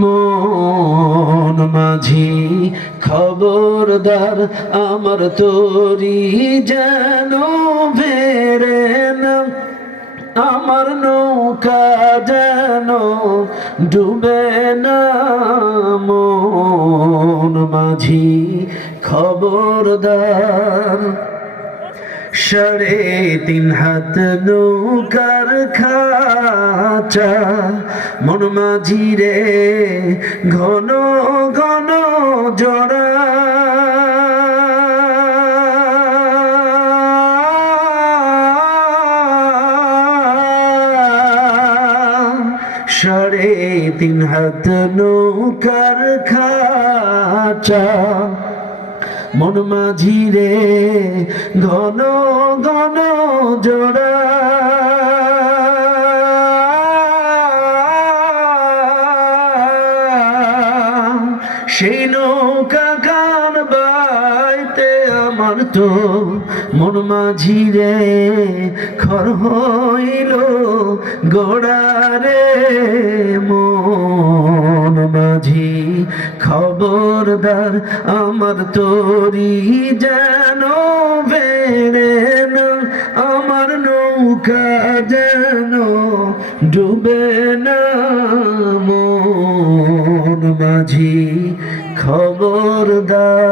মন মাঝি খবরদার আমার তোরি যেন বেড়ে না আমার নৌকা যেন ডুবে না। মন মাঝি খবরদার, সাড়ে তিন হাত নৌকার খাচা মন মাঝি রে, ঘন ঘন জড়া সাড়ে তিন হাত নৌকার খাচা। মন মাঝি রে, ঘন ঘন জোড়া সেই নৌকা গান বাইতে আমার তো মন মাঝি রে, খর হইল গোড়া রে মন মাঝি খবরদার আমার তোরি যেন বেড়ে না, আমার নৌকা যেন ডুবে না। মাঝি খবরদার।